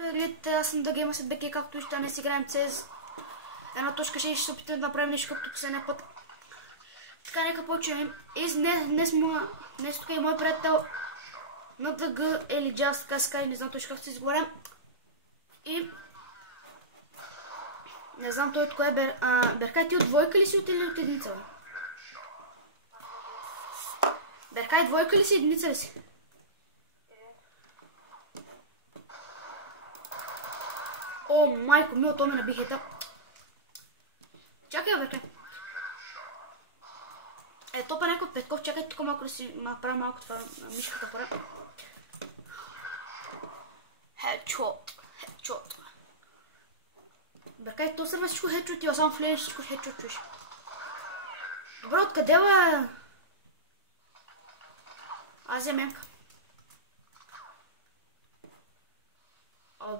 Привет, аз съм да гейма след БК, както и ще не си играем CS. 1.6 ще се опитаме да направим нещо както последния път. Така, нека почнем. Днес тук е мой приятел на ДГ или Just, така се каже, не знам точно как се изговоря. И не знам той от кое е. Беркай, ти от двойка ли си или от единица? Беркай, двойка ли си, единица ли си? О, майко мил, то ме набих ета. Чакай, Беркай. Топа някой от Петков, чакай тук малко да си направя малко това на мишката пора. Хедшот. Беркай, то сърва всичко хедшот и само влезеш всичко хедшот чуеш. Добре, откъде бе? Аз вземемка.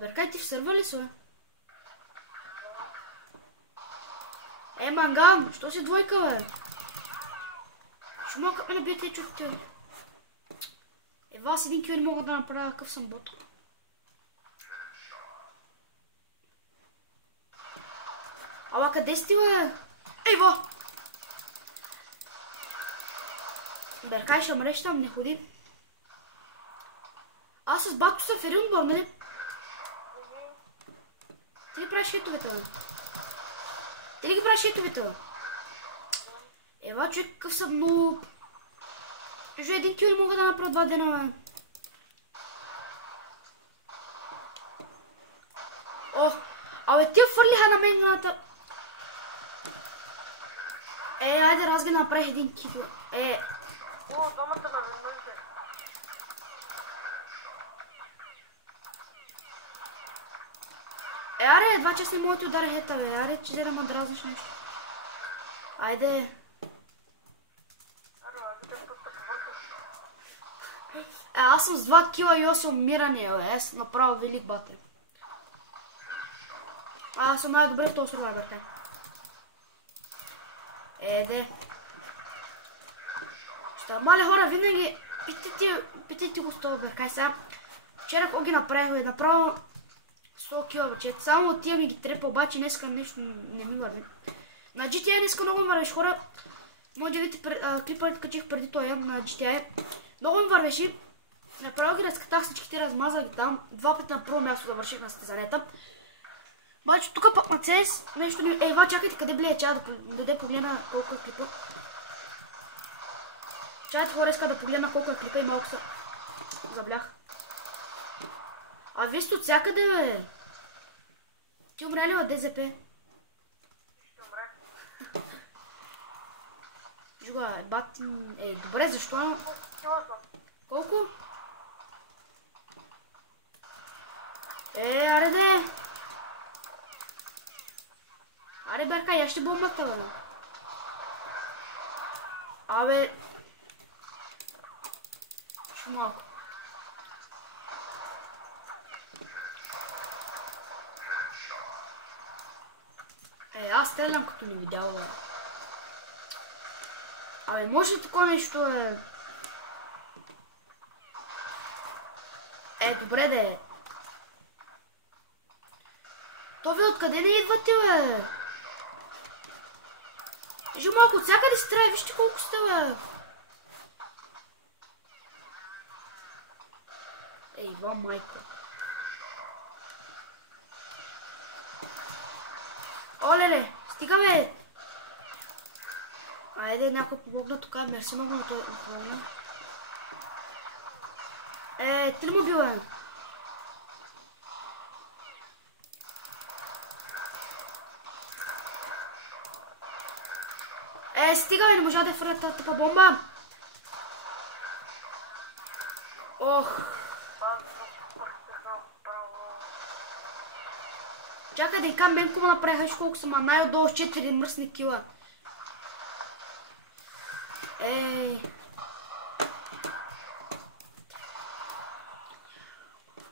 Беркай, ти в сърва ли са? Манган, що си двойка, бе? Ще мога ме набият те чухте. Вас един кил не мога да направя, какъв съм бот. Ала къде сте, бе? Ева! Беркай, ще мреш там, не ходи. Аз с батко съм в един отбор, нали? Ти ли правиш хитовете, бе? Ти ли ги правиш хитовете, бе? Ева, човек, какъв съм нуб. Жо, един кил не мога да направя 2 дена, бе. Абе, тия фърлиха на мен граната. Айде, аз ги направих един кил. О, домата на веднъжде. Аре, 2 часа не мога да ти ударя хета, бе. Аре, че да ме дразниш нещо. Айде. Аз съм с 2 кила и 8 умирания, бе. Аз съм направо велик батер. Аз съм най-добре в този сурвайвър, бе. Мали хора, винаги питайте го с това, Беркай. Сега, вчера какво ги направих, бе, направо 100 кила, бе. Само от тия ми ги трепа, обаче днеска нещо не ми върви. На GTA днеска много ми вървиш, хора. Може да видите клипа, качих преди този на GTA. Много ми вървеше. Направо ги разкатах, всичките размазах ги там. 2 пъти на първо място завърших на състезанията. Обаче тук пък на CS нещо ни... Ева, чакайте, къде блее, чая да даде погледна колко е клипа. Чакайте, хора, иска да погледна колко е клипа и малко се заблях. Вие сте от всякъде, бе. Ти умря ли от ДЗП? Ще умре. Жуга, бати... добре, защо? Колко? Аре де! Аре, Беркай, я ще бомбата, бе. Абе... Ще малко. Аз стрелям като не видял, бе. Абе, може ли такова нещо, бе? Добре, де. То ви откъде не идвате, бе? Жи малко, от всякъде си трябва, вижте колко сте, бе. Ва, майко. Олеле, стига, бе. Айде, някой помогна тук, мерси много на това помогна. Ти ли му бил, бе? Стига, бе, не можа да фърля тази тъпа бомба. Чакай да и кам Бенко му направиха, виж колко съм, най-отдолу с 4 мръсни кила.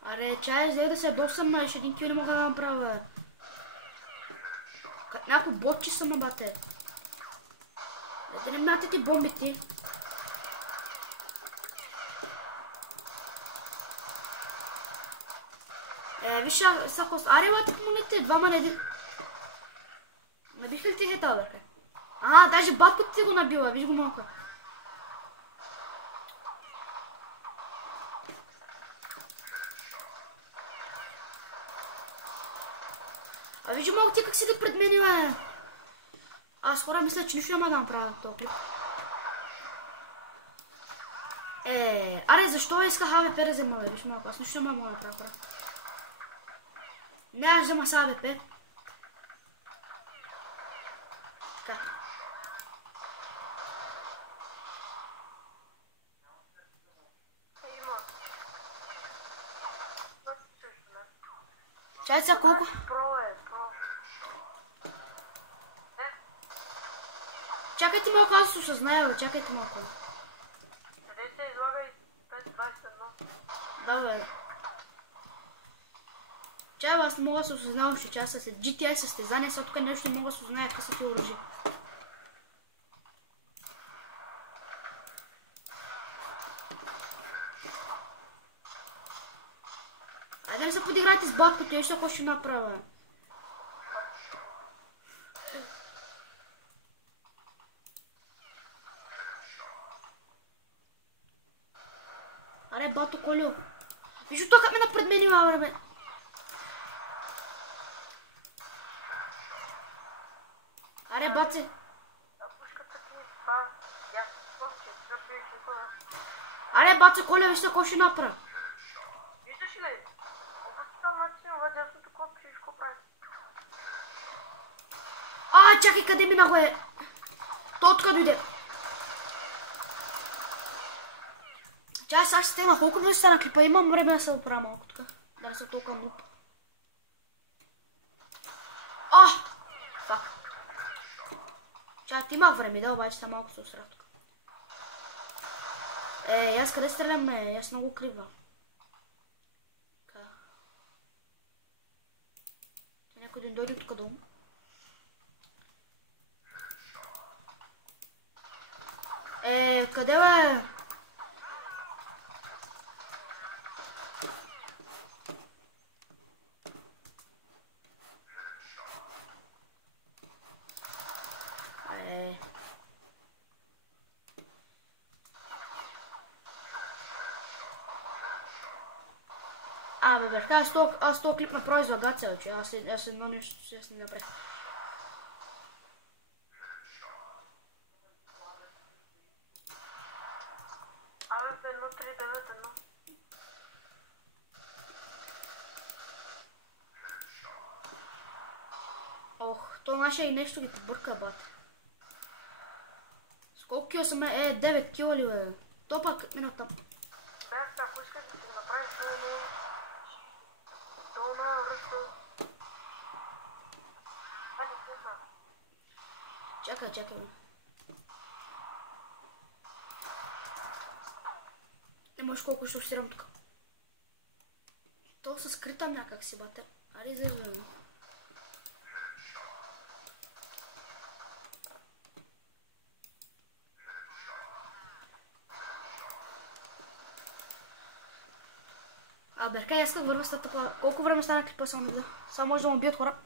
Аре, чай, взех да се досъм, но един кил не мога да направя. Като някой ботчи съм, бате. Да не мятате бомбите. Виж сега кост. Аре, лати помолите, двама на един. Набиха ли ти хетал, бърка? Даже батката ти го набила, виж го малко. Виж малко ти как си да пред мене, бе. Аз хора мисля, че нищо няма да направя на този клип. Аре, защо исках АВП да взема, бе? Виж малко, аз нищо няма да направя, хора. Не, аз взема с АВП. Така. Чай сега колко? Чакайте малко, аз се осъзная, бе, чакайте малко. Къде се излага и 5.21? Да, бе. Чай, бе, аз не мога да се осъзнавам, че часа след GTA състезания, сега тук нещо не мога да се осъзная, къде са ти оръжия. Айде да се подиграйте с батката, нещо ако ще направя. Аре, бато Колю. Виж тук как ме напред мен има, бе. Аре, бате. Аре, бате Колю, виж какво ще направя. Виждаш ли? Там натиснува дясното копче и какво прави? Чакай, къде мина го е? То откъде дойде? Чай, сега ще стена. Колко време стана клипа? Имам време да се оправя малко тук. Да не съм толкова нуп. Фак. Чай, ти имах време, да, обаче съм малко се устрах тук. Аз къде стрелям, аз много кривва. Някой ден дойде тук долу. Къде бе? Бе, бе, аз този клип направя излагация, че аз едно нещо не направих. Абе, 1.3.9.1. То нашия и нещо ги побърка, бат. С колко кила съм? 9 кила ли, бе? То пак мина там. Да, ако искаш да си го направиш долу на връзка. Айде, пусна. Чакай, бе. Не можеш колко ще обсирам тук. То се скритам някак си, бате. Аре, излезва. Берка, аз как върва с тъпа. Колко време стана клипа само да видя? Само може да му бият хора.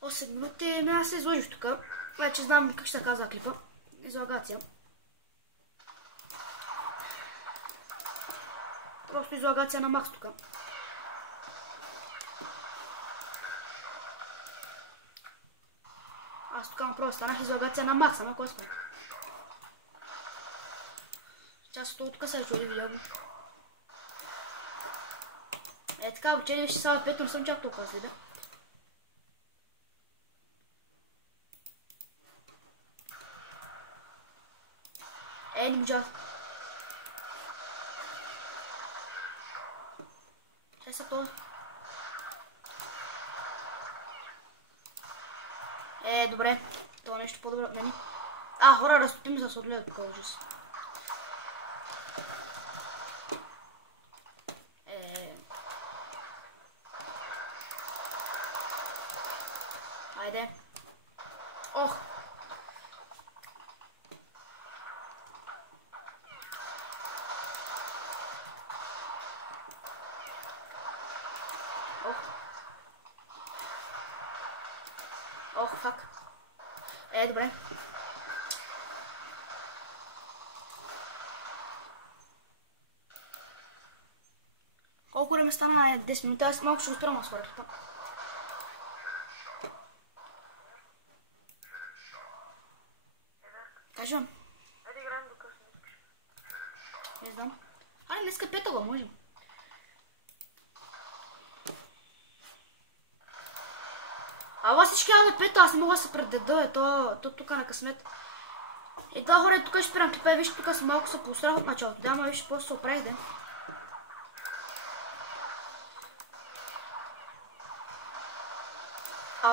8 минути, аз се изложих тук. Вече знам как ще казва клипа. Излагация. Просто излагация на макс тук. Аз тук направо станах излагация на макс, ама кой ска? Част от тук се чуди видео. Така, обичали виж само 5, но не съм чак толкова следа. Не можа. Чай са това. Добре. Това е нещо по-добро от мене. Хора, разтопим за да се отгледа тук ужас. Айде. Ох. Ох, фак. Добре. Колко време стана? 10 минути. Аз малко ще успирам да сваря клипа. Кажем. Айде играем до късно искаш. Не знам. Айде, днеска пета го можем. Ама всички казват пета, аз не мога да се предеда, то тук на късмет. И това хора, тук ще спирам клипа и вижте, тук малко се поустрах от началото. Да, ама вижте, после се оправих, да.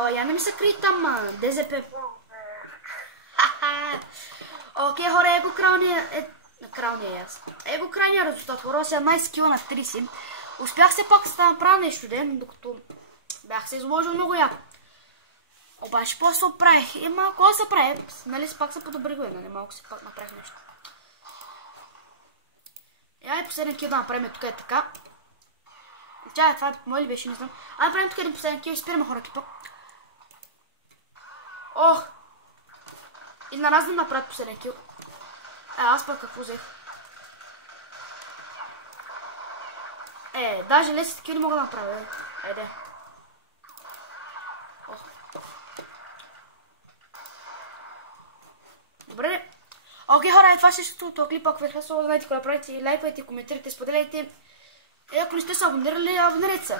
Я не ми се крие там, ДЗП. Окей, хора, его крайния резултат. Хора, 17 кила на 30. Успях се пак да направя нещо, докато бях се изложил много яко. Обаче после се оправих. И малко да се прави. Нали, пак се подобрих, нали, малко се пак направих нещо. И последния кил да направим тук е така. Това мой ли беше, не знам. Направим тук един последния кил и спираме хора клипа. Ох! И на нас да направят последния кил. Аз пък какво взех? Даже лесите кил не мога да направя. Айде. Ох. Добре. Окей, хора, това ще е това клипа. Ако ви харесва, знаете какво да правите. Лайквайте, коментирайте, споделяйте. И ако не сте се абонирали, абонирайте се.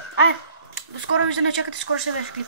До скоро виждане, чакате, скоро ще следващия клип.